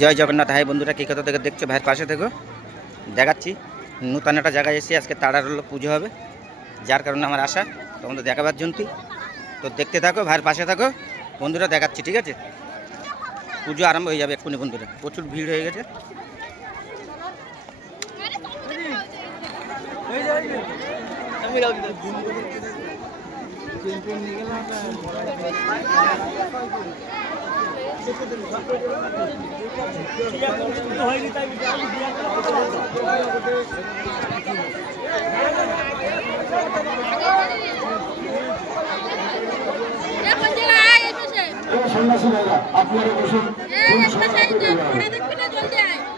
জয় Jagannath. High বন্ধুরা, কী কথা থেকে দেখছ? ভাইয়ের পাশে থেকো। দেখাচ্ছি। নূতন একটা জায়গায় এসে আজকে তাড়ার হলো পুজো হবে। যার কারণে আমার আশা, তোমাদের দেখাবার জন্যই। তো দেখতে থাকো, ভাইয়ের পাশে থাকো। বন্ধুরা, দেখাচ্ছি, ঠিক আছে? পুজো আরম্ভ হয়ে যাবে এক্ষুনি বন্ধুরা। প্রচুর ভিড় হয়ে গেছে। এখন যে আয় এই পাশে এই সন্ন্যাসী ভাইরা আপনারা বসুন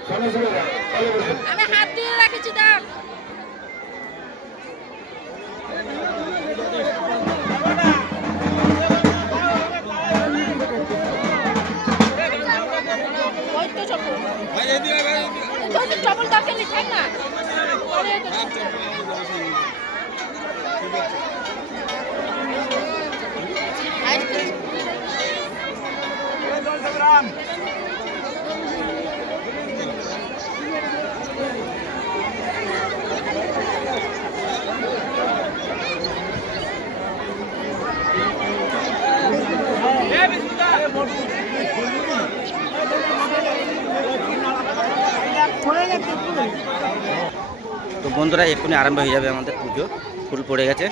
সন্ন্যাসী ভাইরা চপ্পল দরকার থাক না পরে বন্ধুরা, এক্ষুনি আরম্ভ হয়ে যাবে আমাদের পুজো। ফুল পড়ে গেছে।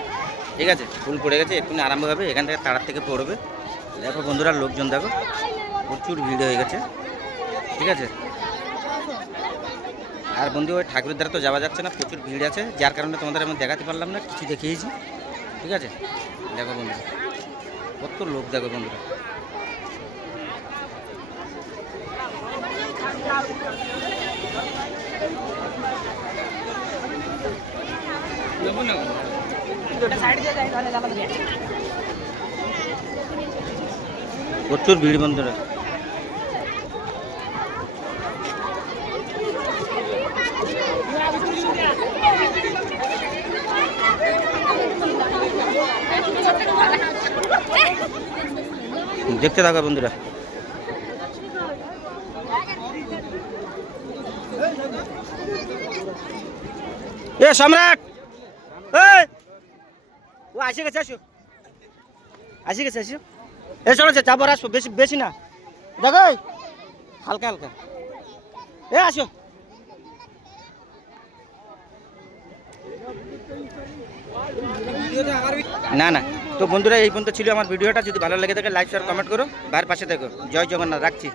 ঠিক আছে? ফুল পড়ে গেছে, এক্ষুনি আরম্ভ হবে। এখান থেকে তাড়ার থেকে পড়বে। দেখো বন্ধুরা, লোকজন দেখো, প্রচুর ভিড় হয়ে গেছে। ঠিক আছে? আর বন্ধু, ওই ঠাকুরের দ্বারা তো যাওয়া যাচ্ছে না, প্রচুর ভিড় আছে। যার কারণে তোমাদের আমি দেখাতে পারলাম না, কিছু দেখিয়েছি। ঠিক আছে? দেখো বন্ধুরা, কত লোক দেখো বন্ধুরা। প্রচুর ভিড় বন্ধুরা। দেখতে থাকো বন্ধুরা। এ সম্রাট! ও, আসে গেছে, আসো। আসে গেছে, আসো। এ চা চাপর আসো, বেশি বেশি না। দেখো হালকা হালকা। এ, আসো। না না। তো বন্ধুরা, এই পর্যন্ত ছিল আমার ভিডিওটা। যদি ভালো লেগে থাকে লাইক শেয়ার কমেন্ট করো। ভাইয়ের পাশে দেখো জয় জগন্নাথ, রাখছি।